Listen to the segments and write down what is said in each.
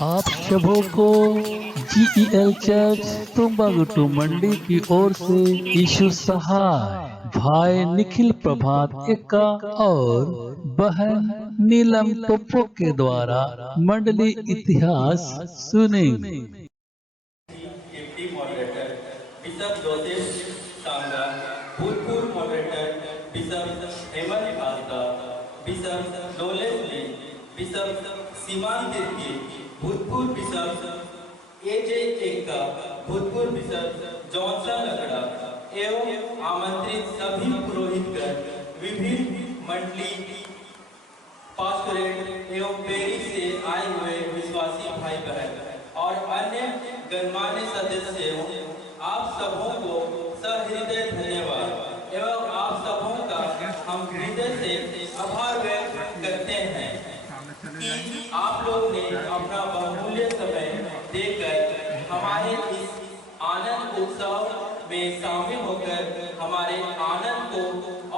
आप सबों को GEL चर्च तुम्बागुटू मंडी की ओर से यीशु सहाय भाई निखिल प्रभात एक्का और बहन नीलम टोप्पो के द्वारा मंडली इतिहास सुनेंगे। डिप्टी मॉडरेटर बिशप जोसेफ सांगा, भूतपूर्व मॉडरेटर बिशप हेमंत आस्था, बिशप लोलेस ले, बिशप सीमान तिर्की, भूतपूर्व बिशप AJ एक्का, भूतपूर्व बिशप जॉनसन लगड़ा एवं आमंत्रित सभी पुरोहितगण, विभिन्न मंडली पास्टोरेट एवं पेरिस से आए हुए विश्वासी भाई बहन और अन्य गणमान्य सदस्यों, आप सबों को सहृदय धन्यवाद एवं आप सबों का हम हृदय से आभार व्यक्त करते हैं कि आप लोग ने अपना बहुमूल्य समय देकर हमारे इस आनंद उत्सव में शामिल होकर हमारे आनंद को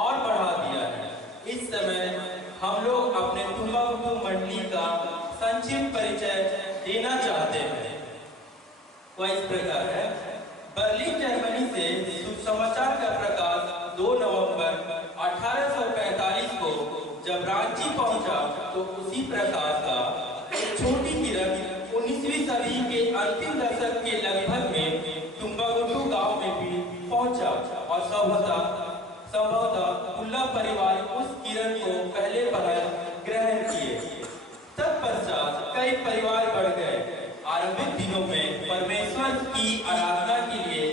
और बढ़ा दिया है। इस समय हम लोग अपने तुम्बागुटू मंडली का संक्षिप्त परिचय देना चाहते हैं। वह इस प्रकार है। बर्लिन जर्मनी से सुसमाचार का प्रकाश 2 नवंबर 1845 को जब रांची पहुंचा तो उसी प्रकार का एक छोटी किरण 19वीं सदी के अंतिम दशक के लगभग में तुम्बागुटू गांव में भी पहुंचा और संभवतः कुल्ला परिवार उस किरण को पहले पहल ग्रहण किए। तत्पश्चात कई परिवार बढ़ गए। आरंभिक दिनों में परमेश्वर की आराधना के लिए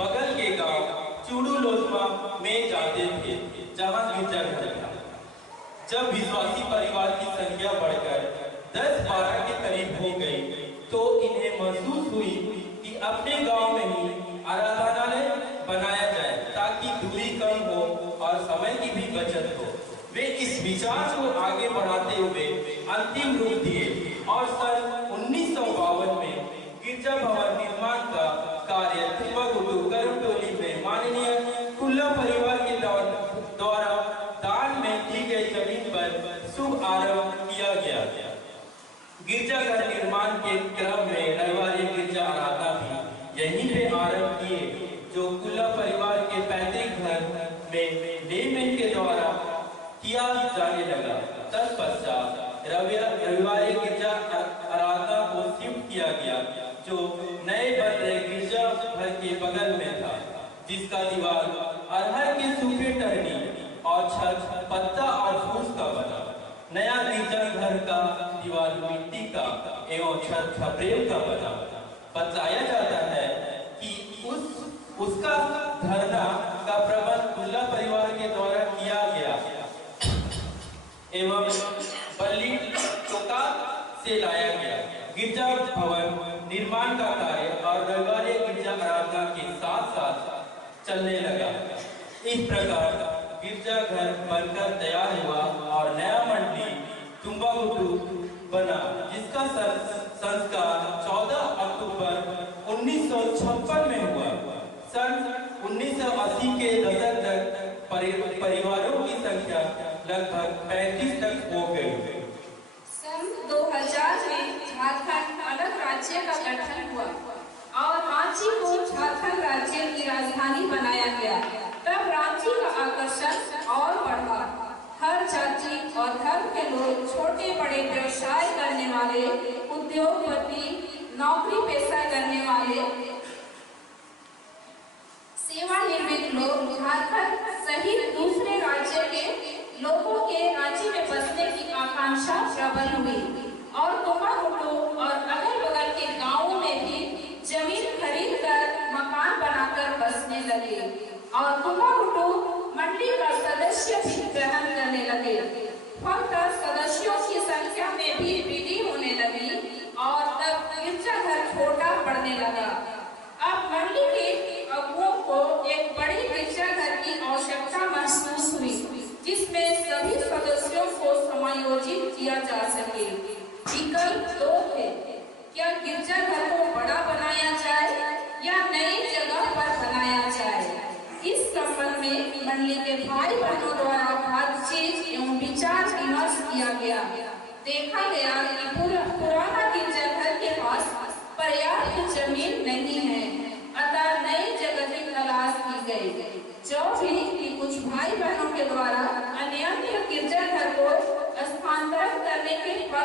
बगल के गांव चूड़ूलोजमा में जाते थे, जहां गिरजाघर था। जब विश्वासी परिवार की संख्या बढ़कर 10-12 के करीब हो गई तो इन्हें महसूस हुई कि अपने गांव में ही आराधनालय बनाया जाए ताकि दूरी कम हो और समय की भी बचत हो। वे इस विचार को आगे बढ़ाते हुए अंतिम रूप दिए और सन 1952 में गिरजा भवन निर्माण का कार्य तुम्बागुटू करुटोली में माननीय कुल्ला परिवार के द्वारा दान में दी गई जमीन पर शुभ आरंभ किया गया। गिरजाघर निर्माण के क्रम में रविवारी गिरजा आराधना भी यहीं पे आरंभ किए, जो कुल्ला परिवार के पैतृक घर में लेमेन के द्वारा किया जाने लगा। तत्पश्चात रविवारी गिरजा आराधना को शिफ्ट किया गया, जो नए बन रहे गिरजा घर के बगल में था, जिसका दीवार अरहर के सूखे टहनी और छत पत्ता और फूस का बना। नया गिरजा घर का दीवार मिट्टी का एवं छत खपरेल का बना। बताया जाता है कि उसका धरना का प्रबंध कुल्ला परिवार के द्वारा किया गया एवं बल्ली टोका से लाया गया। गिरजा भवन निर्माण का कार्य और रविवारी गिरजा आराधना के साथ साथ चलने लगा। इस प्रकार गिरजा घर बनकर तैयार हुआ और नया मंडली तुम्बागुटू बना, जिसका संस्कार 14 अक्टूबर 1956 में हुआ। सन 1980 के दशक तक परिवारों की संख्या लगभग 35 तक हो गई। सन 2000 में झारखंड अलग राज्य का गठन हुआ और रांची को झारखंड राज्य की राजधानी बनाया गया। तब रांची का आकर्षण और बढ़ा। हर जाति और धर्म के लोग, छोटे बड़े व्यवसाय करने वाले, उद्योगपति, नौकरी पेशा करने वाले, सेवानिवृत्त लोग, झारखंड सहित दूसरे राज्य के लोगों के रांची में बसने की आकांक्षा प्रबल हुई और तुम्बागुटू और अगल बगल के गांवों में भी जमीन खरीदकर मकान बनाकर बसने लगे और तुम्बागुटू मंडली का सदस्य भी ग्रहण करने लगे। फलतः सदस्यों की संख्या में भी वृद्धि होने लगी और तब गिरजाघर छोटा पड़ने लगा। अब मंडली के अगुओं को एक बड़ी गिरजाघर की आवश्यकता महसूस हुई, जिसमें सभी सदस्यों को समायोजित किया जा सके। विकल्प 2 थे, क्या गिरजाघर को बड़ा बनाया जाए या नई जगह पर बनाया जाए। इस संबंध में मंडली के भाई बहनों द्वारा बातचीत एवं विचार विमर्श किया गया। देखा गया कि पुराना गिरजाघर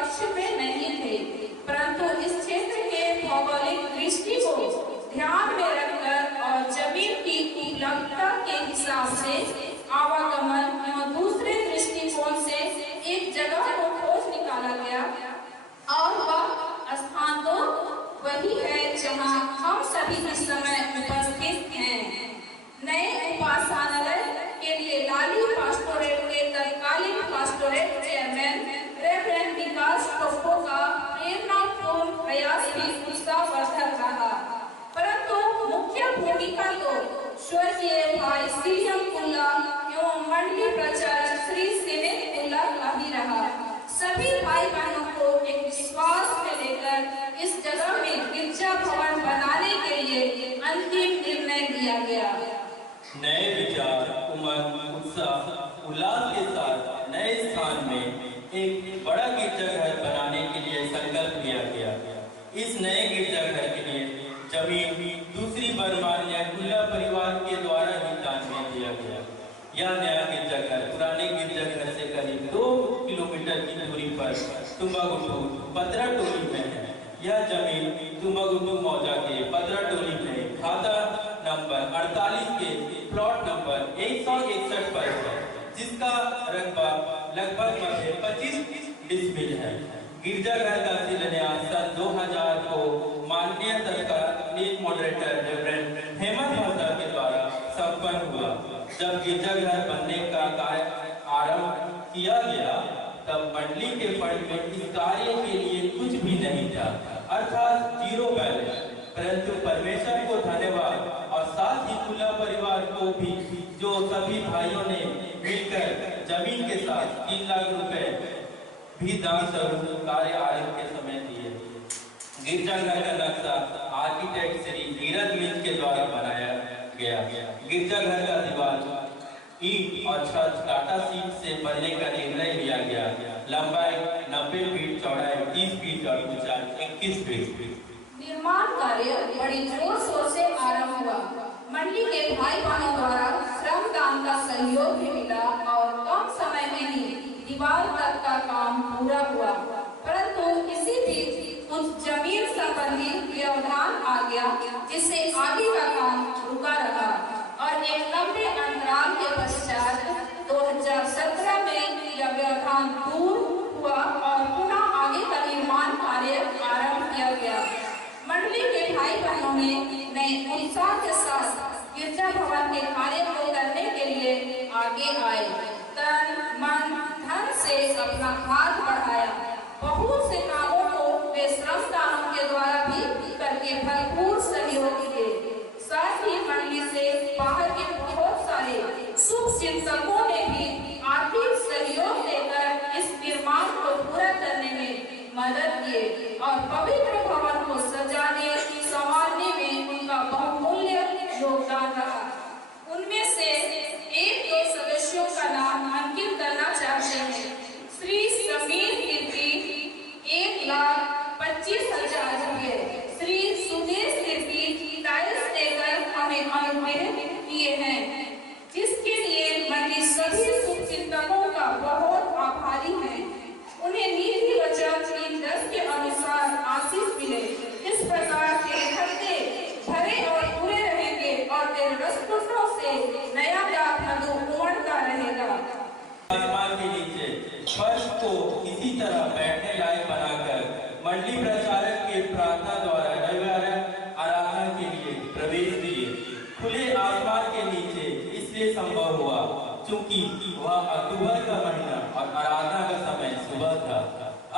पक्ष में नहीं थे, परंतु इस क्षेत्र के भौगोलिक दृष्टि को ध्यान में रखकर और जमीन की उपलब्धता के हिसाब से आवागमन एवं दूसरे दृष्टिकोण से एक जगह को खोज निकाला गया और वह स्थान तो वही है जहां हम सभी इस समय उपस्थित हैं। नए उपासनालय के लिए लाली पास्टोरेट के तत्कालीन पास्टोरेट चेयरमैन रेवरेंड विकास टोप्पो का प्रेरणापूर्ण प्रयास भी उत्साहवर्धक रहा, परंतु मुख्य भूमिका तो स्वर्गीय भाई सीएम कुल्ला एवं मंडली प्रचारक श्री सिनेत कुल्ला का ही रहा। सभी भाई बहनों को एक विश्वास में लेकर इस जगह में गिरजा भवन बनाने के लिए अंतिम निर्णय लिया गया। नए विचार, उमंग, उत्साह, उल्लास के साथ नए स्थान में एक बड़ा गिरजाघर बनाने के लिए संकल्प लिया गया। इस नए गिरजाघर के लिए जमीन दूसरी बरमानिया कुल्ला परिवार के द्वारा ही दान में दिया गया। यह नया गिरजाघर पुराने गिरजाघर से करीब 2 किलोमीटर की दूरी पर तुम्बागुटू पतरा टोली में है। यह जमीन तुम्बागुटू मौजा के पतरा टोली में खाता नंबर 48 के प्लॉट नंबर 161 पर है, जिसका रकबा लगभग 25 डिसमिल है। गिरजाघर का शिलान्यास सन 2000 को माननीय तत्कालीन मॉडरेटर रेवरेंड हेमंत महता के द्वारा संपन्न हुआ। जब गिरजाघर बनने का कार्य आरंभ किया गया तब मंडली के फंड में इस कार्य के लिए कुछ भी नहीं था, अर्थात 0 बैलेंस। परंतु परमेश्वर को धन्यवाद और साथ ही कुल्ला परिवार को भी, जो सभी भाइयों ने मिलकर जमीन के साथ 3 लाख रुपए भी दान स्वरूप कार्य आरंभ के समय दिए। गिरजाघर का नक्शा आर्किटेक्ट श्री नीरज मिंज के द्वारा बनाया गया। गिरजाघर का दीवार ईंट और छत टाटा सीट से बनने का निर्णय लिया गया। लंबाई 90 फीट, चौड़ाई 30 फीट और ऊंचाई 21 फीट। निर्माण कार्य बड़ी जोर शोर से आरंभ हुआ। मंडली के भाई बहनों द्वारा श्रमदान का सहयोग भी मिला और कम समय में ही दीवार तक का काम पूरा हुआ, परंतु इसी बीच उस जमीन संबंधी व्यवधान आ गया, जिससे आगे का काम रुका रहा और एक लंबे अंतराल के पश्चात 2017 में यह व्यवधान दूर हुआ और पुनः आगे का निर्माण कार्य आरंभ किया गया। मंडली के भाई बहनों ने नए उत्साह के साथ गिरजा भवन के कार्य को करने के लिए आगे आए, तन मन धन से अपना हाथ बढ़ाया। बहुत से कामों को वे श्रमदानों के द्वारा भी करके भरपूर सहयोग दिए। साथ ही मंडली से बाहर के बहुत सारे शुभ चिंतकों ने भी आर्थिक सहयोग देकर इस निर्माण को पूरा करने में मदद किए और पवित्र भवन को सजाने संवारने में उनका बहुमूल्य योगदान रहा। उनमें से 1-2 सदस्यों का नाम अंकित करना चाहते हैं। श्री समीर तिर्की 1,25,000 रुपये, श्री सुदेश तिर्की टाइल्स देकर हमें अनुग्रहित किए हैं, जिसके लिए मंडली सभी शुभचिंतकों का बहुत आभारी है। उन्हें नीति वचन 3:10 के अनुसार आशीष मिले। इस प्रकार के खर्चे भरे और पूरे रहेंगे और तेरे रस्तों से नया दाग मधु उमड़ता रहेगा। आसमान के नीचे फर्श को इसी तरह बैठने लायक बनाकर मंडली प्रचारक के प्रार्थना द्वारा रविवार आराधना के लिए प्रवेश दिए। खुले आसमान के नीचे इसलिए संभव हुआ क्योंकि वह अक्टूबर का महीना और आराधना का समय सुबह था।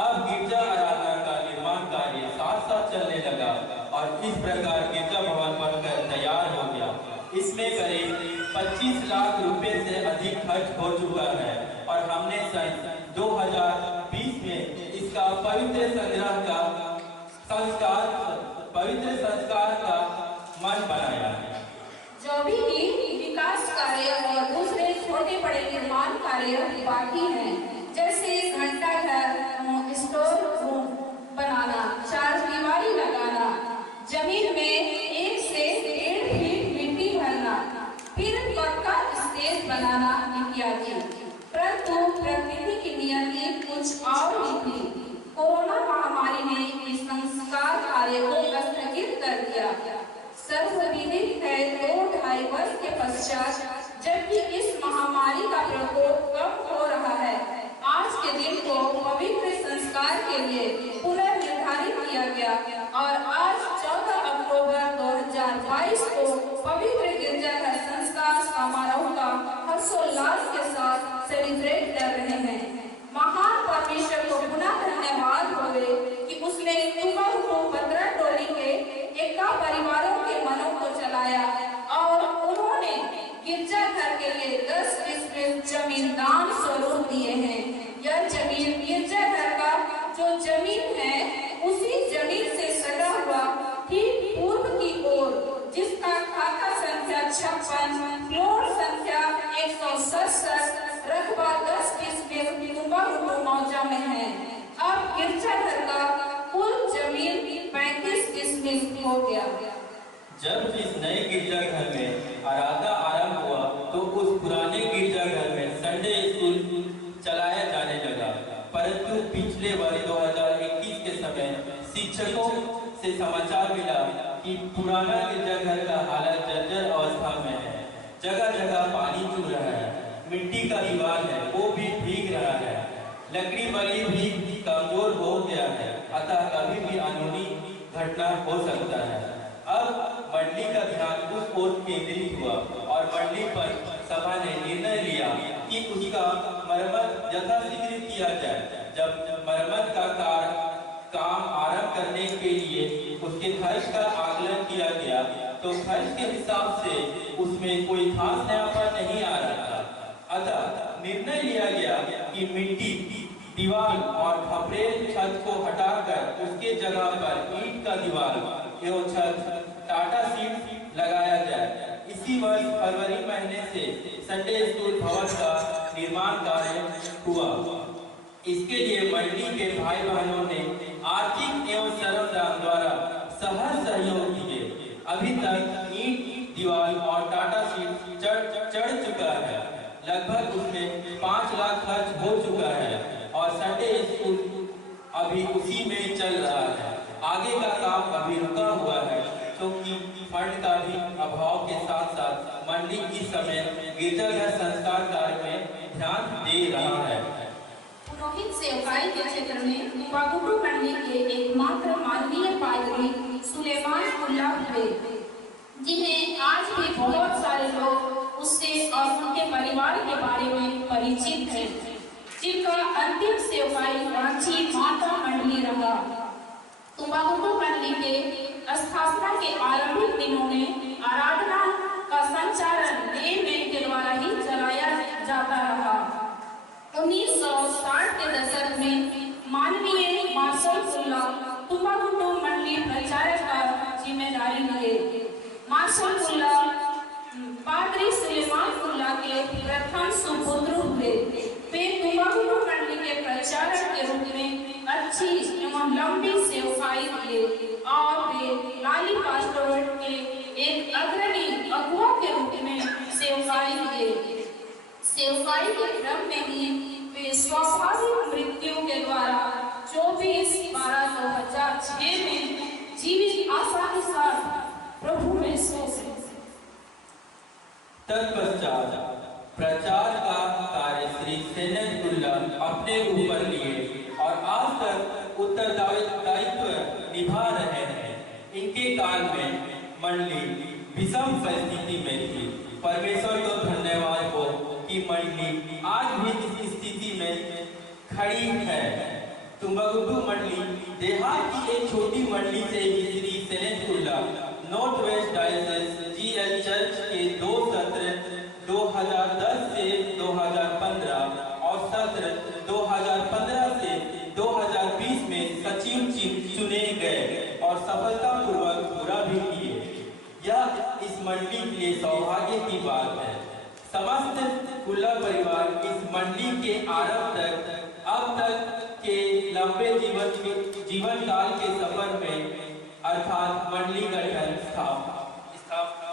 अब गिरजा आराधना का निर्माण कार्य साथ साथ चलने लगा और इस प्रकार गिरजा भवन बनकर तैयार हो गया। इसमें करीब 25 लाख रुपए से अधिक खर्च हो चुका है और हमने सन 2020 में इसका पवित्र संस्कार का मन बनाया है। जो भी विकास कार्य और दूसरे छोटे बड़े निर्माण कार्य बाकी हैं, जैसे घंटाघर, स्टोर रूम बनाना, 4 दीवारी लगाना, जमीन में 1 से 1.5 फीट मिट्टी भरना, फिर पक्का स्टेज बनाना इत्यादि। परंतु प्रकृति की नियति कुछ और ही थी। पश्चात, जबकि इस महामारी का प्रकोप कम हो रहा है, आज के दिन को पवित्र संस्कार के लिए पुनर्निर्धारित किया गया और आज 14 अक्टूबर 2022 को पवित्र गिरजाघर संस्कार समारोह का हर्षोल्लास के साथ सेलिब्रेट कर रहे हैं। महान परमेश्वर को पुनः धन्यवाद होवे कि उसने तुम्बाकुटु बत्रा टोली के 51 परिवारों के मनों को चलाया और उन्होंने गिरजाघर के लिए 10 जमीन दान स्वरूप दिए हैं। यह जमीन गिरजाघर का जो जमीन है उसी जमीन से सटा हुआ ठीक पूर्व की ओर, जिसका खाता संख्या 56, फ्लोर संख्या 167, रकबा 10 तुम्बाकुटु मौजा में है। अब गिरजाघर का कुल जमीन 35 डिसमिल हो गया। जब इस नए गिरजाघर में आराधना आरंभ हुआ तो उस पुराने गिरजाघर में संडे स्कूल चलाया जाने लगा, परंतु पिछले वर्ष 2021 के समय शिक्षकों से समाचार मिला कि पुराना गिरजाघर का हालत जर्जर अवस्था में है। जगह जगह पानी चूर रहा है, मिट्टी का दीवार है वो भी भीग रहा है, लकड़ी बली भी कमजोर हो गया है, अतः कभी भी अनहोनी घटना हो सकता है। अब मंडली का ध्यान उस ओर केंद्रित हुआ और मंडली पर सभा ने निर्णय लिया कि उसका मरम्मत यथाशीघ्र किया जाए। जब मरम्मत का काम आरंभ करने के लिए उसके खर्च का आकलन किया गया तो खर्च के हिसाब से उसमें कोई खास नयापन नहीं आ रहा था। अतः निर्णय लिया गया कि मिट्टी, दीवार और खपरेल छत को हटाकर उसके जगह पर ईंट का दीवार एवं छत टाटा सीट लगाया जाए। इसी वर्ष फरवरी महीने से संडे स्कूल भवन का निर्माण कार्य हुआ। इसके लिए मंडली के भाई बहनों ने आर्थिक एवं श्रमदान द्वारा सहज सहयोग दिए। अभी तक ईंट, दीवार और टाटा सीट चढ़ चुका है। लगभग उसमें 5 लाख खर्च हो चुका है और संडे स्कूल अभी उसी में चल रहा है। आगे का काम अभी रुका हुआ है क्योंकि फंड का भी अभाव के साथ साथ मंडली इस समय गिरजाघर संस्कार कार्य में ध्यान दे रहा है। पुरोहित सेवकाई के क्षेत्र में तुम्बाकुटु मंडली के एकमात्र माननीय पादरी सुलेमान कुल्ला हुए, जिन्हें आज भी बहुत सारे लोग उससे और उनके परिवार के बारे में परिचित हैं, जिनका अंतिम सेवकाई रांची माता मंडली रहा। तुम्बाकुटु मंडली के स्थापना के आरंभिक दिनों में आराधना का संचालन लेमेन के द्वारा ही चलाया जाता रहा। 1960 के दशक में माननीय मार्शल कुल्ला तुम्बाकुटु मंडली प्रचारक का जिम्मेदारी लिए। मार्शल कुल्ला पादरी सुलेमान कुल्ला के प्रथम सुपुत्र हुए। वे तुम्बाकुटु मंडली के प्रचारक के रूप में अच्छी एवं लंबी सेवकाई किए और वे लाली पास्टोरेट के एक अग्रणी अगुवा के रूप में सेवकाई किए। सेवकाई के क्रम में ही वे स्वाभाविक मृत्यु के द्वारा 24/12/2006 में जीवित आशा के साथ प्रभु में सो गए। तत्पश्चात प्रचार का कार्य श्री सेनेटुल्ला अपने ऊपर लिए और आज तक उत्तरदायित्व निभा रहे हैं। इनके काल में मंडली विषम परिस्थिति में थी। परमेश्वर को धन्यवाद हो कि मंडली आज भी इस स्थिति में खड़ी है। तुम्बाकुटु मंडली देहात की एक छोटी मंडली से Shri Senetulla north west diocese GL church के 2 सत्र 2010 से 2015 और सत्र 2015 से 2020 में सचिव चुने गए और सफलतापूर्वक पूरा भी किए। यह इस मंडली के लिए सौभाग्य की बात है। समस्त कुल्ला परिवार इस मंडली के आरंभ तक अब तक के लंबे जीवन काल के सफर में अर्थात मंडली गठन,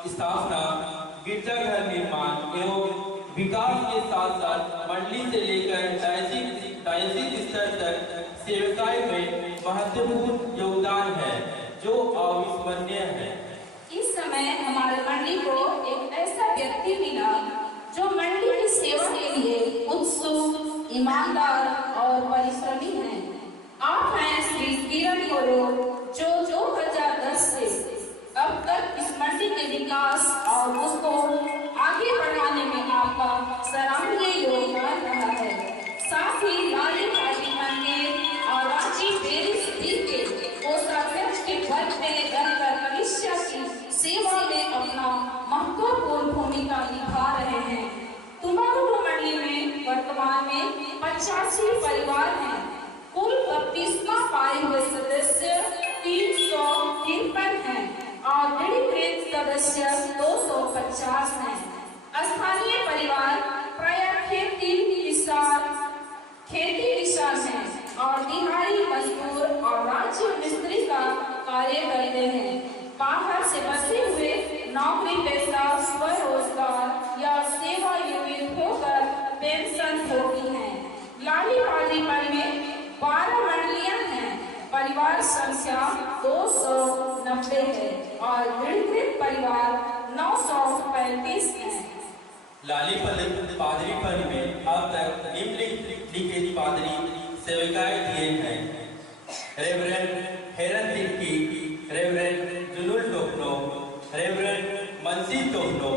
स्थापना, गिरजाघर निर्माण एवं विकास के साथ साथ मंडली से लेकर डायसिस स्तर तक सेवकाई में महत्वपूर्ण योगदान है जो अविस्मरणीय है। इस समय हमारे मंडली को एक ऐसा व्यक्ति मिला जो मंडली की सेवा के लिए उत्सुक, ईमानदार और परिश्रमी है। आप हैं श्री किरण गोरो, जो 2010 से अब तक इस मंडली के विकास और उसको आगे बढ़ाने में आपका सराहनीय योगदान रहा है। साथ ही लाली पार्टी मंदिर और रांची डेयरी सिटी के कोषाध्यक्ष के पद में रहकर कलिसिया की सेवा में अपना महत्वपूर्ण भूमिका निभा रहे हैं। तुम्बागुटू मंडली में वर्तमान में 85 परिवार हैं। कुल बपतिस्मा पाए हुए सदस्य 353 हैं और दृढ़ीकृत सदस्य 250 हैं। स्थानीय परिवार प्रायः खेती किसान हैं और दिहाड़ी मजदूर और राज्य मिस्त्री का कार्य करते हैं। बाहर से बसे हुए नौकरी पेशा, स्वरोजगार या सेवा निवृत्त होकर पेंशन भोगी हैं। लाली पार्टी में 12 मंडलियां हैं। परिवार संख्या 290 है और दृढ़ीकृत परिवार 935 है। लाली पादरी पद में अब तक निम्नलिखित पादरी सेविकाएं दिए हैं: reverend Heran Tirkey, reverend Junul Tokno, reverend Mansi Tokno,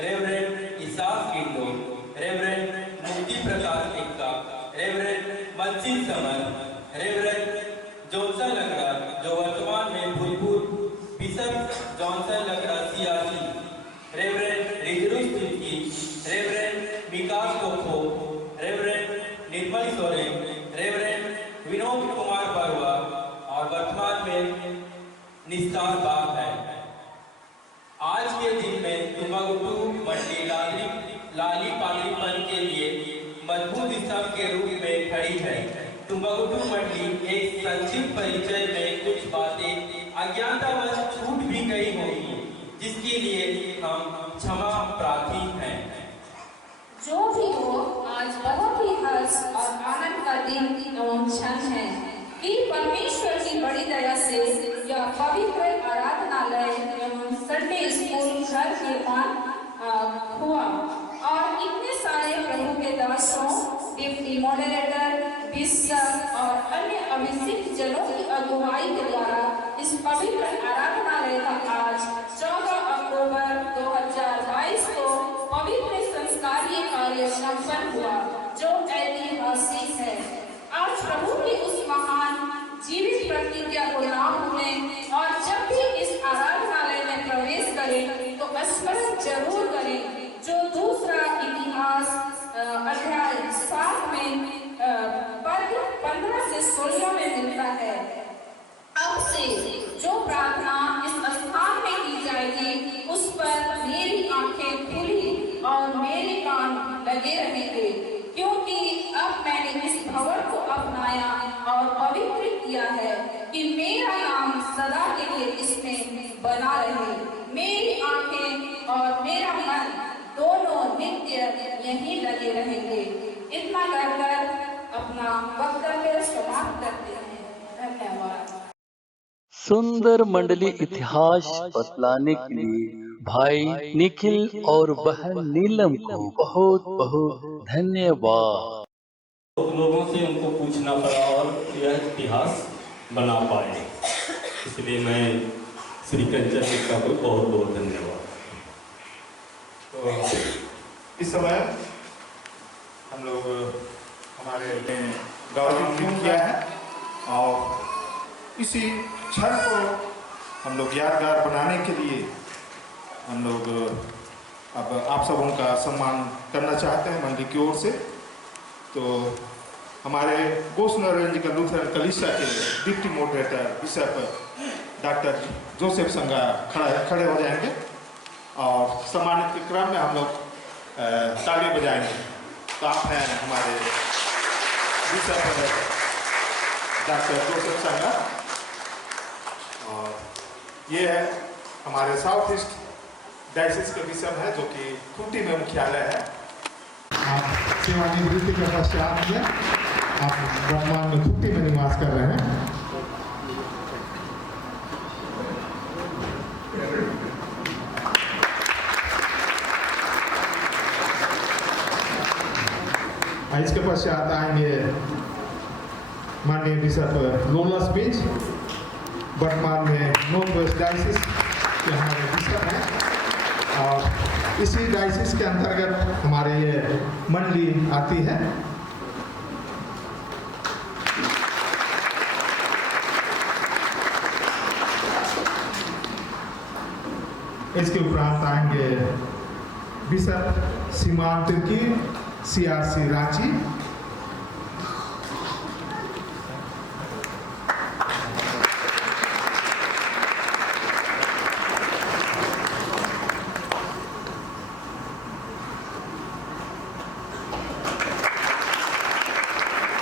reverend Isaac Kindo, reverend Mukti Prakash Tikka, reverend Mansi Samar, reverend Johnson Lakra जो वर्तमान में भूतपूर्व बिशप जॉनसन लकड़ा सियासी, reverend Rijrus Tirkey, reverend Vikas Toppo, reverend Nirmal Soren, reverend Vinod Kumar Barua और वर्तमान में निस्तार बाग है। आज के दिन में तुम्बागुटू मंडली लाली पादरीपन के लिए मजबूत स्तंभ के रूप में खड़ी है। तुम्बागुटू मंडली एक संक्षिप्त परिचय में कुछ बातें अज्ञानतावश छूट भी गई होगी, जिसके लिए हम क्षमा प्रार्थी हैं। जो भी हो, आज बहुत ही हर्ष और आनंद का दिन एवं क्षण है कि परमेश्वर की बड़ी दया से यह पवित्र आराधनालय एवं संडे स्कूल घर निर्माण हुआ और इतने सारे प्रभु के दासों, डिप्टी मॉडरेटर, बिशप और अन्य अभिषिक्त जनों की अगुवाई के द्वारा इस पवित्र आराधनालय का आज 14 अक्टूबर 2022 को पवित्र संस्कारीय कार्य संपन्न हुआ, जो ऐतिहासिक है। आज प्रभु की उस महान जीवित प्रतिज्ञा को ना भूलें और जब भी इस आराधनालय में प्रवेश करें तो स्मरण जरूर करें जो दूसरा इतिहास अध्याय 7 में पद 15 से 16 में मिलता है। अब से जो प्रार्थना इस स्थान में की जाएगी उस पर मेरी आंखें खुली और मेरे कान लगे रहेंगे, क्योंकि अब मैंने इस भवन को अपनाया और पवित्र किया है कि मेरा नाम सदा के लिए इसमें बना रहे। मेरी आंखें और मेरा मन दोनों नित्य यहीं लगे रहेंगे। इतना कहकर अपना वक्तव्य समाप्त करते हैं। धन्यवाद। सुंदर मंडली इतिहास बतलाने के लिए भाई निखिल और बहन नीलम को बहुत बहुत धन्यवाद। लोगों से उनको पूछना पड़ा और यह इतिहास बना पाए, इसलिए मैं श्री कंचन मिश्रा को बहुत बहुत धन्यवाद। तो इस समय हम लोग हमारे गौरव किया है और इसी क्षण को हम लोग यादगार बनाने के लिए हम लोग अब आप सबों का सम्मान करना चाहते हैं मंडी की ओर से। तो हमारे गोस्नर रेंज का लूथरन कलीसिया के deputy moderator bishop doctor Joseph संगा खड़े हो जाएंगे और सम्मानित के क्रम में हम लोग ताली बजाएंगे। तो आप हैं हमारे बिशप डॉक्टर जोसेफ संगा और ये है हमारे साउथ ईस्ट डायसिस के बिशप है जो कि खूंटी में मुख्यालय है। आप सेवानिवृत्ति के पश्चात में आप वर्तमान में खूंटी में निवास कर रहे हैं। इसके पश्चात आएंगे माननीय बिशप लोमस बिंच, वर्तमान में नॉर्थ वेस्ट डायसिस के हमारे बिशप हैं और इसी डायसिस के अंतर्गत हमारे ये मंडली आती है। इसके उपरांत आएंगे बिशप सीमान तिर्की CRC रांची,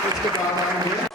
इसके बाद आएंगे